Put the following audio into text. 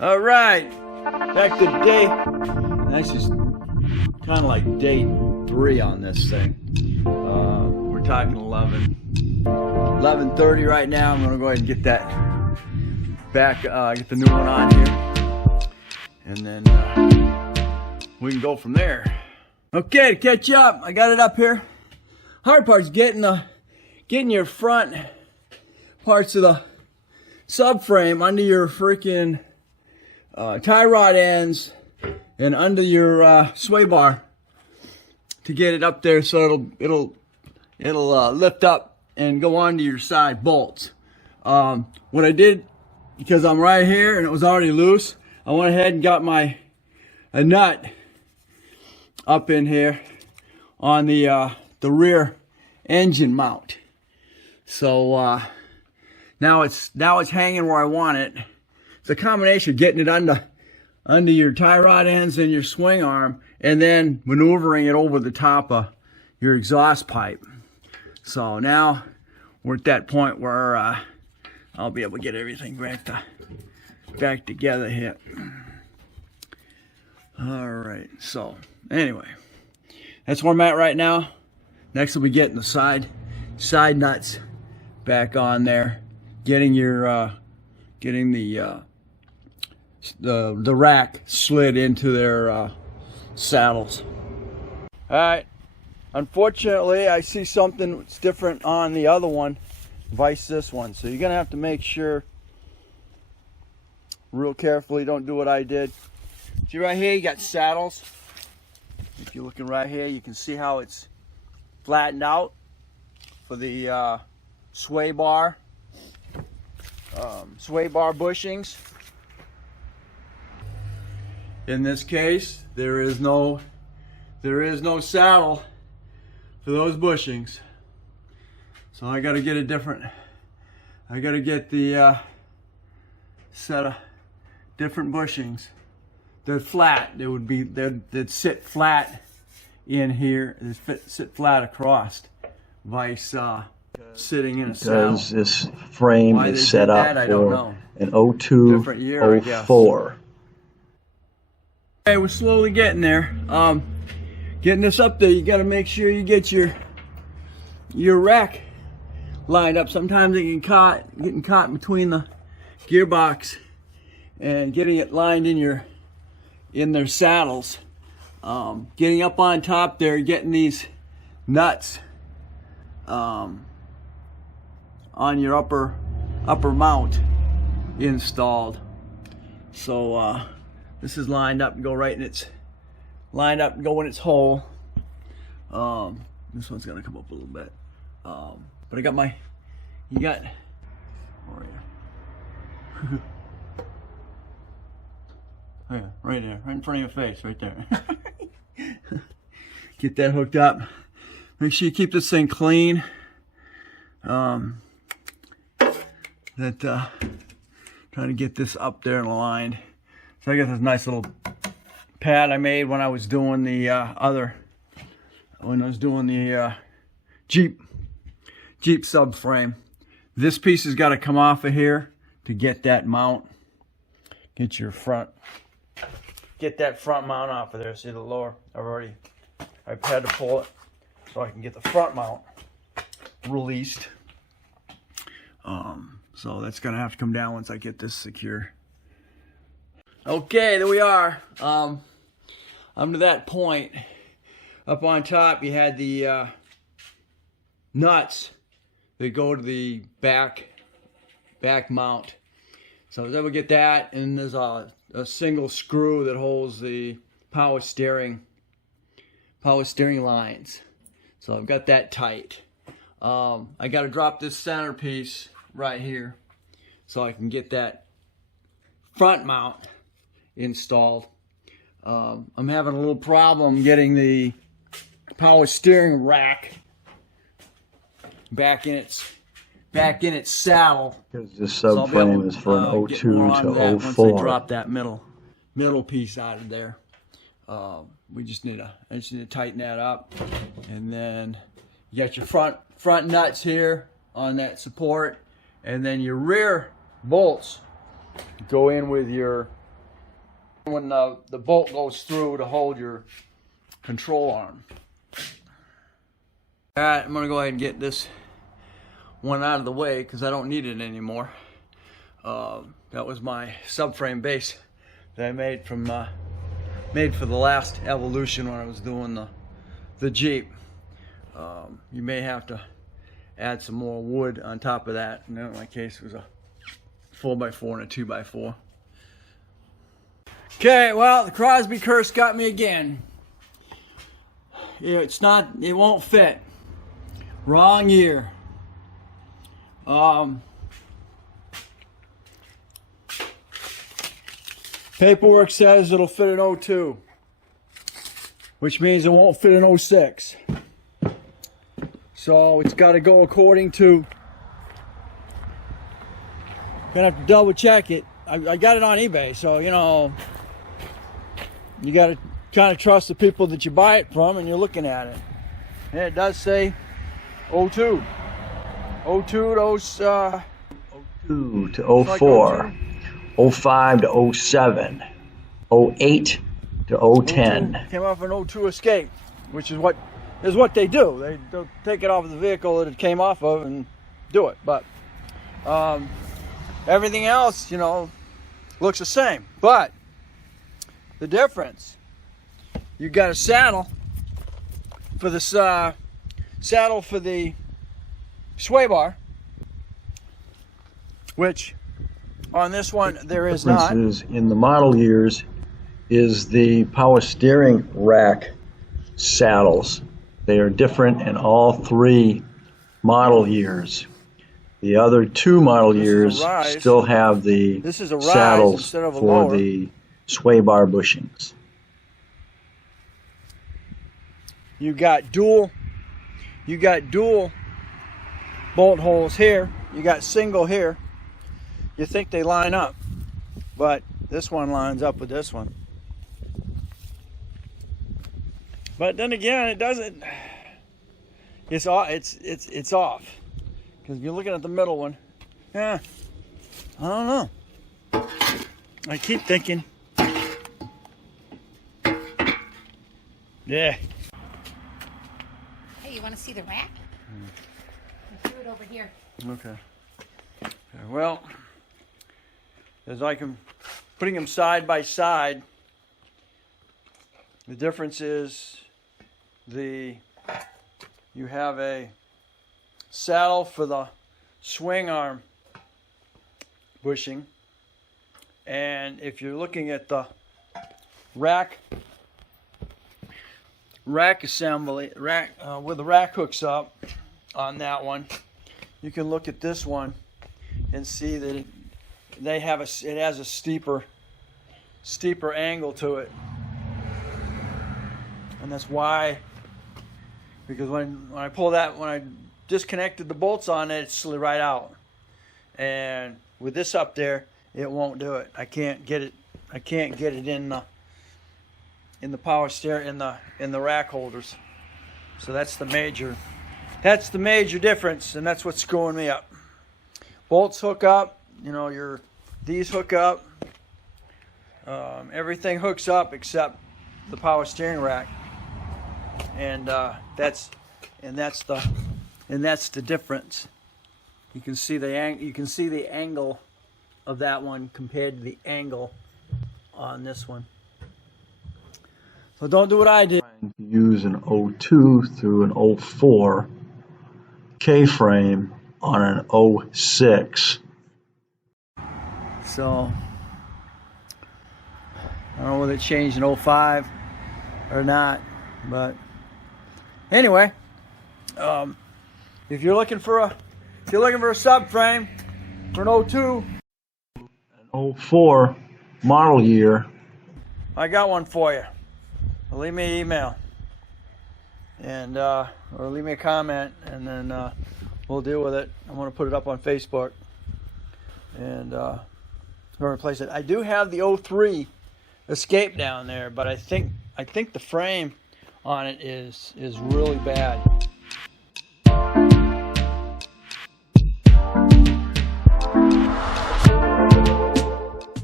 All right, back to day. This is kind of like day 3 on this thing. We're talking 11:30 right now. I'm gonna go ahead and get that back, get the new one on here, and then we can go from there. Okay, to catch up, I got it up here. Hard part's getting your front parts of the subframe under your freaking tie rod ends and under your sway bar to get it up there so it'll lift up and go onto your side bolts. What I did, because I'm right here and it was already loose, I went ahead and got a nut up in here on the rear engine mount. So now it's hanging where I want it. It's a combination of getting it under your tie rod ends and your swing arm, and then maneuvering it over the top of your exhaust pipe. So now we're at that point where I'll be able to get everything back together here. All right. So anyway, that's where I'm at right now. Next we'll be getting the side nuts back on there, getting your the rack slid into their saddles. All right. Unfortunately, I see something that's different on the other one, vice this one. So you're gonna have to make sure real carefully. Don't do what I did. See right here, you got saddles. If you're looking right here, you can see how it's flattened out for the sway bar bushings. In this case, there is no saddle for those bushings. So I got to get the set of different bushings. They're flat. They'd sit flat in here. They'd sit flat across, vice sitting in a saddle. Because this frame is set up for an 02, 04. Okay, we're slowly getting there. Getting this up there, you got to make sure you get your rack lined up. Sometimes it getting caught between the gearbox and getting it lined in their saddles. Getting up on top there, getting these nuts on your upper mount installed. So this is lined up and go in its hole. This one's gonna come up a little bit, but I got oh yeah. Oh yeah, right there, right in front of your face, right there. Get that hooked up. Make sure you keep this thing clean. Trying to get this up there and aligned. So I got this nice little pad I made when I was doing the Jeep subframe. This piece has got to come off of here to get that mount. Get that front mount off of there. See the lower? I've had to pull it so I can get the front mount released. So that's gonna have to come down once I get this secure. Okay, there we are. Up to that point, up on top, you had the nuts that go to the back mount. So then we get that, and there's a single screw that holds the power steering lines. So I've got that tight. I got to drop this centerpiece right here so I can get that front mount installed. I'm having a little problem getting the power steering rack back in its saddle. Because this subframe is for an 02 to 04. Once I drop that middle piece out of there, I just need to tighten that up, and then you got your front nuts here on that support, and then your rear bolts go in with your when the bolt goes through to hold your control arm. Alright, I'm going to go ahead and get this one out of the way because I don't need it anymore. That was my subframe base that I made from made for the last evolution when I was doing the Jeep. You may have to add some more wood on top of that. And in my case, it was a 4x4 and a 2x4. Okay, well, the Crosby curse got me again. It won't fit. Wrong year. Paperwork says it'll fit in 02, which means it won't fit in 06. So it's got to go according to. Gonna have to double check it. I got it on eBay, so you know you got to kind of trust the people that you buy it from, and you're looking at it. And it does say 02. 02 to 04, 05 to 07, 08 to 010. Came off an 02 Escape, which is what they do. They'll take it off of the vehicle that it came off of and do it. But everything else, you know, looks the same. But the difference, you got a saddle for the sway bar, which on this one there is not. In the model years is the power steering rack saddles. They are different in all three model years. The other two model years still have the saddles for the sway bar bushings. You got dual bolt holes here. You got single here. You think they line up, but this one lines up with this one. But then again, it doesn't. It's off. It's off because you're looking at the middle one. Yeah, I don't know. I keep thinking. Yeah. Hey, you want to see the rack? I threw it over here. Okay. Well, as I can putting them side by side, the difference is you have a saddle for the swing arm bushing, and if you're looking at the rack assembly, where the rack hooks up on that one, you can look at this one and see that it has a steeper angle to it, and that's why. Because when I disconnected the bolts on it, it slid right out, and with this up there, it won't do it. I can't get it in the power steer in the rack holders. So that's the major difference, and that's what's screwing me up. Bolts hook up, you know, these hook up. Everything hooks up except the power steering rack, and that's the difference. You can see the angle of that one compared to the angle on this one. So don't do what I did. Use an 02 through an 04 K-frame on an 06. So I don't know whether it changed in 05 or not, but anyway, if you're looking for a subframe for an 02, an 04 model year, I got one for you. Leave me an email and or leave me a comment, and then we'll deal with it. I'm going to put it up on Facebook and I'm going to replace it. I do have the 03 Escape down there, but I think the frame on it is really bad.